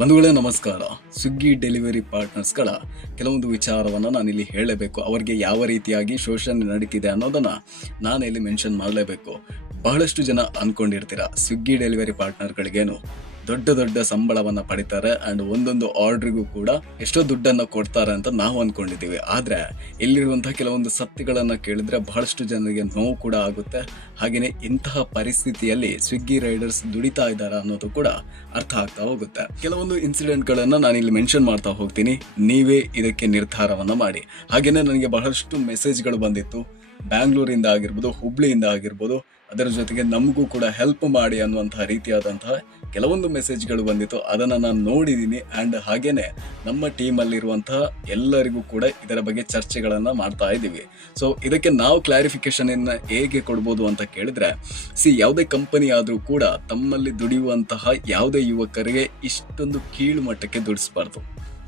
ಬಂಧುಗಳೇ ನಮಸ್ಕಾರ. ಸ್ವಿಗ್ಗಿ ಡೆಲಿವರಿ ಪಾರ್ಟ್ನರ್ಸ್ಗಳ ಕೆಲವೊಂದು ವಿಚಾರವನ್ನು ನಾನಿಲ್ಲಿ ಹೇಳಲೇಬೇಕು. ಅವರಿಗೆ ಯಾವ ರೀತಿಯಾಗಿ ಶೋಷಣೆ ನಡೀತಿದೆ ಅನ್ನೋದನ್ನು ನಾನು ಇಲ್ಲಿ ಮೆನ್ಷನ್ ಮಾಡಲೇಬೇಕು. ಬಹಳಷ್ಟು ಜನ ಅಂದ್ಕೊಂಡಿರ್ತೀರ ಸ್ವಿಗ್ಗಿ ಡೆಲಿವರಿ ಪಾರ್ಟ್ನರ್ಗಳಿಗೇನು ದೊಡ್ಡ ಸಂಬಳವನ್ನು ಪಡಿತಾರೆ ಆ್ಯಂಡ್ ಒಂದೊಂದು ಆರ್ಡ್ರಿಗೂ ಕೂಡ ಎಷ್ಟೋ ದುಡ್ಡನ್ನು ಕೊಡ್ತಾರೆ ಅಂತ ನಾವು ಅಂದ್ಕೊಂಡಿದ್ದೀವಿ. ಆದರೆ ಇಲ್ಲಿರುವಂಥ ಕೆಲವೊಂದು ಸತ್ಯಗಳನ್ನು ಕೇಳಿದ್ರೆ ಬಹಳಷ್ಟು ಜನರಿಗೆ ನೋವು ಕೂಡ ಆಗುತ್ತೆ. ಹಾಗೆಯೇ ಇಂತಹ ಪರಿಸ್ಥಿತಿಯಲ್ಲಿ ಸ್ವಿಗ್ಗಿ ರೈಡರ್ಸ್ ದುಡಿತಾ ಇದ್ದಾರೆ ಅನ್ನೋದು ಕೂಡ ಅರ್ಥ ಆಗ್ತಾ ಹೋಗುತ್ತೆ. ಕೆಲವೊಂದು ಇನ್ಸಿಡೆಂಟ್ಗಳನ್ನು ನಾನು ಇಲ್ಲಿ ಮೆನ್ಷನ್ ಮಾಡ್ತಾ ಹೋಗ್ತೀನಿ, ನೀವೇ ಇದಕ್ಕೆ ನಿರ್ಧಾರವನ್ನು ಮಾಡಿ. ಹಾಗೆಯೇ ನನಗೆ ಬಹಳಷ್ಟು ಮೆಸೇಜ್ಗಳು ಬಂದಿತ್ತು, ಬ್ಯಾಂಗ್ಳೂರಿಂದ ಆಗಿರ್ಬೋದು, ಹುಬ್ಳಿಯಿಂದ ಆಗಿರ್ಬೋದು, ಅದರ ಜೊತೆಗೆ ನಮಗೂ ಕೂಡ ಹೆಲ್ಪ್ ಮಾಡಿ ಅನ್ನುವಂತಹ ರೀತಿಯಾದಂತಹ ಕೆಲವೊಂದು ಮೆಸೇಜ್ಗಳು ಬಂದಿತ್ತು. ಅದನ್ನು ನಾನು ನೋಡಿದ್ದೀನಿ ಆ್ಯಂಡ್ ಹಾಗೇನೆ ನಮ್ಮ ಟೀಮಲ್ಲಿರುವಂತಹ ಎಲ್ಲರಿಗೂ ಕೂಡ ಇದರ ಬಗ್ಗೆ ಚರ್ಚೆಗಳನ್ನು ಮಾಡ್ತಾ ಇದ್ದೀವಿ. ಸೊ ಇದಕ್ಕೆ ನಾವು ಕ್ಲಾರಿಫಿಕೇಶನ್ ಹೇಗೆ ಕೊಡ್ಬೋದು ಅಂತ ಕೇಳಿದ್ರೆ, ಯಾವುದೇ ಕಂಪನಿ ಆದರೂ ಕೂಡ ತಮ್ಮಲ್ಲಿ ದುಡಿಯುವಂತಹ ಯಾವುದೇ ಯುವಕರಿಗೆ ಇಷ್ಟೊಂದು ಕೀಳು ಮಟ್ಟಕ್ಕೆ ದುಡಿಸಬಾರ್ದು.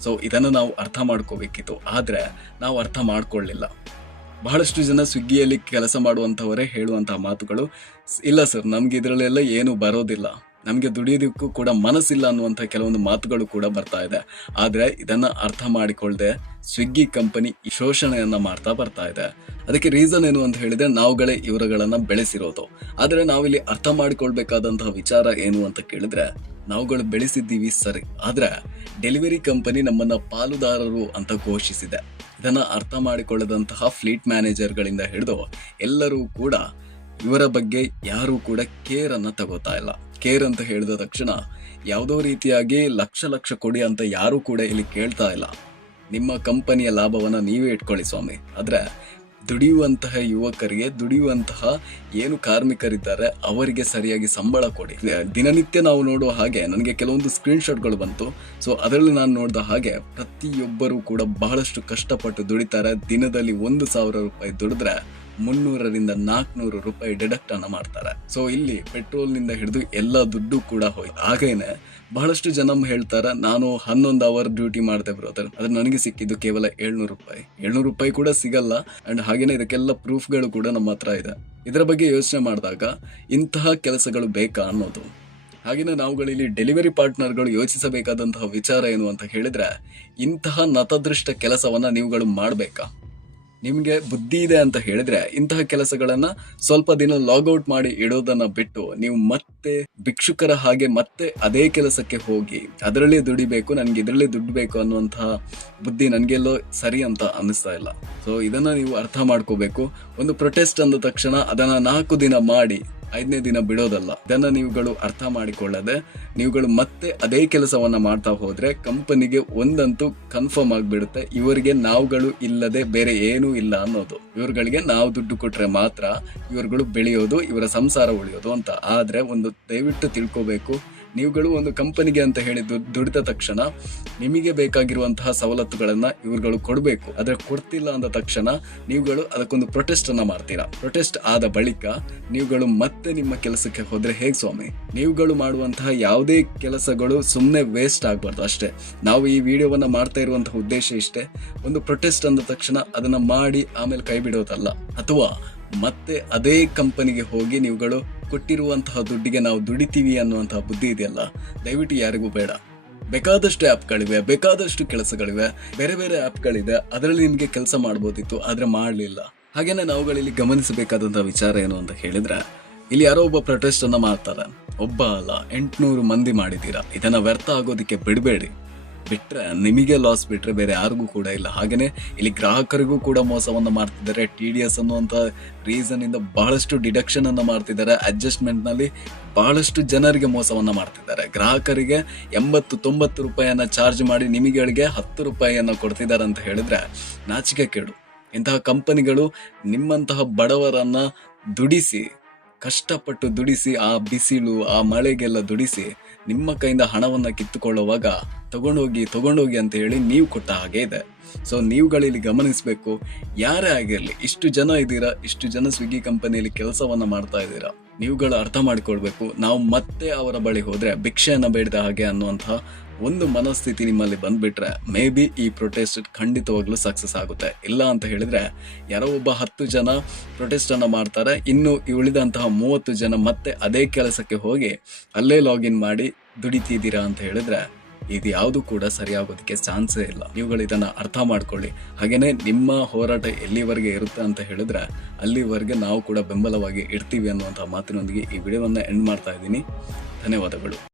ಸೊ ಇದನ್ನು ನಾವು ಅರ್ಥ ಮಾಡ್ಕೋಬೇಕಿತ್ತು, ಆದರೆ ನಾವು ಅರ್ಥ ಮಾಡ್ಕೊಳ್ಳಿಲ್ಲ. ಬಹಳಷ್ಟು ಜನ ಸ್ವಿಗ್ಗಿಯಲ್ಲಿ ಕೆಲಸ ಮಾಡುವಂಥವರೇ ಹೇಳುವಂತಹ ಮಾತುಗಳು, ಇಲ್ಲ ಸರ್ ನಮ್ಗೆ ಇದರಲ್ಲೆಲ್ಲ ಏನು ಬರೋದಿಲ್ಲ, ನಮಗೆ ದುಡಿಯೋದಕ್ಕೂ ಕೂಡ ಮನಸ್ಸಿಲ್ಲ ಅನ್ನುವಂಥ ಕೆಲವೊಂದು ಮಾತುಗಳು ಕೂಡ ಬರ್ತಾ ಇದೆ. ಆದರೆ ಇದನ್ನು ಅರ್ಥ ಮಾಡಿಕೊಳ್ಳದೆ ಸ್ವಿಗ್ಗಿ ಕಂಪನಿ ಶೋಷಣೆಯನ್ನು ಮಾಡ್ತಾ ಬರ್ತಾ ಇದೆ. ಅದಕ್ಕೆ ರೀಸನ್ ಏನು ಅಂತ ಹೇಳಿದ್ರೆ, ನಾವುಗಳೇ ಇವರುಗಳನ್ನು ಬೆಳೆಸಿರೋದು. ಆದರೆ ನಾವಿಲ್ಲಿ ಅರ್ಥ ಮಾಡಿಕೊಳ್ಬೇಕಾದಂತಹ ವಿಚಾರ ಏನು ಅಂತ ಕೇಳಿದ್ರೆ, ನಾವುಗಳು ಬೆಳೆಸಿದ್ದೀವಿ ಸರಿ, ಆದರೆ ಡೆಲಿವರಿ ಕಂಪನಿ ನಮ್ಮನ್ನು ಪಾಲುದಾರರು ಅಂತ ಘೋಷಿಸಿದೆ. ಇದನ್ನು ಅರ್ಥ ಮಾಡಿಕೊಳ್ಳದಂತಹ ಫ್ಲೀಟ್ ಮ್ಯಾನೇಜರ್ಗಳಿಂದ ಹಿಡಿದು ಎಲ್ಲರೂ ಕೂಡ ಇವರ ಬಗ್ಗೆ ಯಾರೂ ಕೂಡ ಕೇರ್ ಅನ್ನು ತಗೋತಾ ಇಲ್ಲ. ಕೇರ್ ಅಂತ ಹೇಳಿದ ತಕ್ಷಣ ಯಾವುದೋ ರೀತಿಯಾಗಿ ಲಕ್ಷ ಕೊಡಿ ಅಂತ ಯಾರೂ ಕೂಡ ಇಲ್ಲಿ ಕೇಳ್ತಾ ಇಲ್ಲ. ನಿಮ್ಮ ಕಂಪನಿಯ ಲಾಭವನ್ನು ನೀವೇ ಇಟ್ಕೊಳ್ಳಿ ಸ್ವಾಮಿ, ಆದರೆ ದುಡಿಯುವಂತಹ ಯುವಕರಿಗೆ, ದುಡಿಯುವಂತಹ ಏನು ಕಾರ್ಮಿಕರಿದ್ದಾರೆ ಅವರಿಗೆ ಸರಿಯಾಗಿ ಸಂಬಳ ಕೊಡಿ. ದಿನನಿತ್ಯ ನಾವು ನೋಡುವ ಹಾಗೆ ನನಗೆ ಕೆಲವೊಂದು ಸ್ಕ್ರೀನ್ಶಾಟ್ಗಳು ಬಂತು. ಸೊ ಅದರಲ್ಲಿ ನಾನು ನೋಡಿದ ಹಾಗೆ ಪ್ರತಿಯೊಬ್ಬರೂ ಕೂಡ ಬಹಳಷ್ಟು ಕಷ್ಟಪಟ್ಟು ದುಡಿತಾರೆ. ದಿನದಲ್ಲಿ 1,000 ರೂಪಾಯಿ ದುಡಿದ್ರೆ 300ರಿಂದ 400 ರೂಪಾಯಿ ಡಿಡಕ್ಟ್ ಅನ್ನ ಮಾಡ್ತಾರೆ. ಸೊ ಇಲ್ಲಿ ಪೆಟ್ರೋಲ್ನಿಂದ ಹಿಡಿದು ಎಲ್ಲ ದುಡ್ಡು ಕೂಡ ಹೋಯ್ತು. ಹಾಗೇನೆ ಬಹಳಷ್ಟು ಜನ ಹೇಳ್ತಾರೆ, ನಾನು 11 ಅವರ್ ಡ್ಯೂಟಿ ಮಾಡ್ದೆ ಬ್ರದರ್, ಆದ್ರೆ ನನಗೆ ಸಿಕ್ಕಿದ್ದು ಕೇವಲ 700 ರೂಪಾಯಿ. 700 ರೂಪಾಯಿ ಕೂಡ ಸಿಗಲ್ಲ. ಅಂಡ್ ಹಾಗೇನೆ ಇದಕ್ಕೆಲ್ಲ ಪ್ರೂಫ್ಗಳು ಕೂಡ ನಮ್ಮ ಹತ್ರ ಇದೆ. ಇದರ ಬಗ್ಗೆ ಯೋಚನೆ ಮಾಡಿದಾಗ ಇಂತಹ ಕೆಲಸಗಳು ಬೇಕಾ ಅನ್ನೋದು. ಹಾಗೆಯೇ ನಾವುಗಳಲ್ಲಿ ಡೆಲಿವರಿ ಪಾರ್ಟ್ನರ್ಗಳು ಯೋಚಿಸಬೇಕಾದಂತಹ ವಿಚಾರ ಏನು ಅಂತ ಹೇಳಿದ್ರೆ, ಇಂತಹ ನತದೃಷ್ಟ ಕೆಲಸವನ್ನ ನೀವುಗಳು ಮಾಡಬೇಕಾ? ನಿಮಗೆ ಬುದ್ಧಿ ಇದೆ ಅಂತ ಹೇಳಿದ್ರೆ ಇಂತಹ ಕೆಲಸಗಳನ್ನ ಸ್ವಲ್ಪ ದಿನ ಲಾಗೌಟ್ ಮಾಡಿ ಇಡೋದನ್ನ ಬಿಟ್ಟು ನೀವು ಮತ್ತೆ ಭಿಕ್ಷುಕರ ಹಾಗೆ ಮತ್ತೆ ಅದೇ ಕೆಲಸಕ್ಕೆ ಹೋಗಿ ಅದರಲ್ಲೇ ದುಡಿಬೇಕು, ನನಗೆ ಇದರಲ್ಲೇ ದುಡ್ಡು ಬೇಕು ಅನ್ನುವಂತಹ ಬುದ್ಧಿ ನನಗೆಲ್ಲೋ ಸರಿ ಅಂತ ಅನ್ನಿಸ್ತಾ ಇಲ್ಲ. ಸೊ ಇದನ್ನ ನೀವು ಅರ್ಥ ಮಾಡ್ಕೋಬೇಕು. ಒಂದು ಪ್ರೊಟೆಸ್ಟ್ ಅಂದ ತಕ್ಷಣ ಅದನ್ನ 4 ದಿನ ಮಾಡಿ 5ನೇ ದಿನ ಬಿಡೋದಲ್ಲ. ಇದನ್ನ ನೀವುಗಳು ಅರ್ಥ ಮಾಡಿಕೊಳ್ಳದೆ ನೀವುಗಳು ಮತ್ತೆ ಅದೇ ಕೆಲಸವನ್ನ ಮಾಡ್ತಾ ಹೋದ್ರೆ ಕಂಪನಿಗೆ ಒಂದಂತೂ ಕನ್ಫರ್ಮ್ ಆಗಿಬಿಡುತ್ತೆ, ಇವರಿಗೆ ನಾವುಗಳು ಇಲ್ಲದೆ ಬೇರೆ ಏನೂ ಇಲ್ಲ ಅನ್ನೋದು. ಇವ್ರುಗಳಿಗೆ ನಾವು ದುಡ್ಡು ಕೊಟ್ರೆ ಮಾತ್ರ ಇವ್ರುಗಳು ಬೆಳೆಯೋದು, ಇವರ ಸಂಸಾರ ಉಳಿಯೋದು ಅಂತ. ಆದ್ರೆ ಒಂದು ದಯವಿಟ್ಟು ತಿಳ್ಕೋಬೇಕು, ನೀವುಗಳು ಒಂದು ಕಂಪನಿಗೆ ಅಂತ ಹೇಳಿ ದುಡಿದ ತಕ್ಷಣ ನಿಮಗೆ ಬೇಕಾಗಿರುವಂತಹ ಸವಲತ್ತುಗಳನ್ನ ಇವ್ರುಗಳು ಕೊಡಬೇಕು. ಆದ್ರೆ ಕೊಡ್ತಿಲ್ಲ ಅಂದ ತಕ್ಷಣ ನೀವುಗಳು ಅದಕ್ಕೊಂದು ಪ್ರೊಟೆಸ್ಟ್ ಅನ್ನ ಮಾಡ್ತೀರಾ. ಪ್ರೊಟೆಸ್ಟ್ ಆದ ಬಳಿಕ ನೀವುಗಳು ಮತ್ತೆ ನಿಮ್ಮ ಕೆಲಸಕ್ಕೆ ಹೋದ್ರೆ ಹೇಗೆ ಸ್ವಾಮಿ? ನೀವುಗಳು ಮಾಡುವಂತಹ ಯಾವುದೇ ಕೆಲಸಗಳು ಸುಮ್ಮನೆ ವೇಸ್ಟ್ ಆಗ್ಬಾರ್ದು ಅಷ್ಟೇ. ನಾವು ಈ ವಿಡಿಯೋವನ್ನ ಮಾಡ್ತಾ ಇರುವಂತಹ ಉದ್ದೇಶ ಇಷ್ಟೇ, ಒಂದು ಪ್ರೊಟೆಸ್ಟ್ ಅಂದ ತಕ್ಷಣ ಅದನ್ನ ಮಾಡಿ ಆಮೇಲೆ ಕೈ ಬಿಡೋದಲ್ಲ, ಅಥವಾ ಮತ್ತೆ ಅದೇ ಕಂಪನಿಗೆ ಹೋಗಿ ನೀವುಗಳು ಕೊಟ್ಟಿರುವಂತಹ ದುಡ್ಡಿಗೆ ನಾವು ದುಡಿತೀವಿ ಅನ್ನುವಂತಹ ಬುದ್ಧಿ ಇದೆಯಲ್ಲ, ದಯವಿಟ್ಟು ಯಾರಿಗೂ ಬೇಡ. ಬೇಕಾದಷ್ಟು ಆ್ಯಪ್ಗಳಿವೆ, ಬೇಕಾದಷ್ಟು ಕೆಲಸಗಳಿವೆ, ಬೇರೆ ಆ್ಯಪ್ಗಳಿದೆ, ಅದರಲ್ಲಿ ನಿಮಗೆ ಕೆಲಸ ಮಾಡ್ಬೋದಿತ್ತು, ಆದರೆ ಮಾಡಲಿಲ್ಲ. ಹಾಗೇನೆ ನಾವುಗಳಲ್ಲಿ ಗಮನಿಸಬೇಕಾದಂತಹ ವಿಚಾರ ಏನು ಅಂತ ಹೇಳಿದ್ರೆ, ಇಲ್ಲಿ ಯಾರೋ ಒಬ್ಬ ಪ್ರೊಟೆಸ್ಟ್ ಅನ್ನ ಮಾಡ್ತಾರೆ, ಒಬ್ಬ ಅಲ್ಲ 800 ಮಂದಿ ಮಾಡಿದ್ದೀರಾ. ಇದನ್ನ ವ್ಯರ್ಥ ಆಗೋದಕ್ಕೆ ಬಿಡಬೇಡಿ. ಬಿಟ್ರೆ ನಿಮಗೆ ಲಾಸ್, ಬಿಟ್ರೆ ಬೇರೆ ಯಾರಿಗೂ ಕೂಡ ಇಲ್ಲ. ಹಾಗೇನೆ ಇಲ್ಲಿ ಗ್ರಾಹಕರಿಗೂ ಕೂಡ ಮೋಸವನ್ನ ಮಾಡ್ತಿದ್ದಾರೆ. TDS ಅನ್ನುವಂಥ ರೀಸನ್ ಇಂದ ಬಹಳಷ್ಟು ಡಿಡಕ್ಷನ್ ಅನ್ನ ಮಾಡ್ತಿದ್ದಾರೆ. ಅಡ್ಜಸ್ಟ್ಮೆಂಟ್ ನಲ್ಲಿ ಬಹಳಷ್ಟು ಜನರಿಗೆ ಮೋಸವನ್ನ ಮಾಡ್ತಿದ್ದಾರೆ. ಗ್ರಾಹಕರಿಗೆ 80-90 ರೂಪಾಯಿಯನ್ನ ಚಾರ್ಜ್ ಮಾಡಿ ನಿಮಗಳಿಗೆ 10 ರೂಪಾಯಿಯನ್ನ ಕೊಡ್ತಿದ್ದಾರೆ ಅಂತ ಹೇಳಿದ್ರೆ ನಾಚಿಕೆ ಕೇಡು. ಇಂತಹ ಕಂಪನಿಗಳು ನಿಮ್ಮಂತಹ ಬಡವರನ್ನ ದುಡಿಸಿ, ಕಷ್ಟಪಟ್ಟು ದುಡಿಸಿ, ಆ ಬಿಸಿಲು ಆ ಮಳೆಗೆಲ್ಲ ದುಡಿಸಿ ನಿಮ್ಮ ಕೈಯಿಂದ ಹಣವನ್ನು ಕಿತ್ತುಕೊಳ್ಳುವಾಗ ತಗೊಂಡೋಗಿ ಅಂತ ಹೇಳಿ ನೀವು ಕೊಟ್ಟ ಹಾಗೆ ಇದೆ. ಸೊ ನೀವುಗಳಲ್ಲಿ ಗಮನಿಸಬೇಕು, ಯಾರೇ ಆಗಿರಲಿ, ಇಷ್ಟು ಜನ ಇದ್ದೀರಾ, ಇಷ್ಟು ಜನ ಸ್ವಿಗ್ಗಿ ಕಂಪನಿಯಲ್ಲಿ ಕೆಲಸವನ್ನ ಮಾಡ್ತಾ ಇದ್ದೀರಾ, ನೀವುಗಳು ಅರ್ಥ ಮಾಡಿಕೊಳ್ಬೇಕು. ನಾವು ಮತ್ತೆ ಅವರ ಬಳಿ ಹೋದ್ರೆ ಭಿಕ್ಷೆಯನ್ನ ಬೇಡದ ಹಾಗೆ ಅನ್ನುವಂತಹ ಒಂದು ಮನಸ್ಥಿತಿ ನಿಮ್ಮಲ್ಲಿ ಬಂದ್ಬಿಟ್ರೆ ಮೇ ಬಿ ಈ ಪ್ರೊಟೆಸ್ಟ್ ಖಂಡಿತವಾಗ್ಲೂ ಸಕ್ಸಸ್ ಆಗುತ್ತೆ. ಇಲ್ಲ ಅಂತ ಹೇಳಿದ್ರೆ ಯಾರೋ ಒಬ್ಬ 10 ಜನ ಪ್ರೊಟೆಸ್ಟ್ ಅನ್ನ ಮಾಡ್ತಾರೆ, ಇನ್ನು ಉಳಿದಂತಹ 30 ಜನ ಮತ್ತೆ ಅದೇ ಕೆಲಸಕ್ಕೆ ಹೋಗಿ ಅಲ್ಲೇ ಲಾಗಿನ್ ಮಾಡಿ ದುಡಿತಿದ್ದೀರಾ ಅಂತ ಹೇಳಿದ್ರೆ ಇದು ಯಾವುದು ಕೂಡ ಸರಿಯಾಗೋದಕ್ಕೆ ಚಾನ್ಸೇ ಇಲ್ಲ. ನೀವುಗಳು ಇದನ್ನು ಅರ್ಥ ಮಾಡ್ಕೊಳ್ಳಿ. ಹಾಗೆಯೇ ನಿಮ್ಮ ಹೋರಾಟ ಎಲ್ಲಿವರೆಗೆ ಇರುತ್ತೆ ಅಂತ ಹೇಳಿದ್ರೆ ಅಲ್ಲಿವರೆಗೆ ನಾವು ಕೂಡ ಬೆಂಬಲವಾಗಿ ಇರ್ತೀವಿ ಅನ್ನುವಂಥ ಮಾತಿನೊಂದಿಗೆ ಈ ವಿಡಿಯೋವನ್ನು ಎಂಡ್ ಮಾಡ್ತಾ ಇದ್ದೀನಿ. ಧನ್ಯವಾದಗಳು.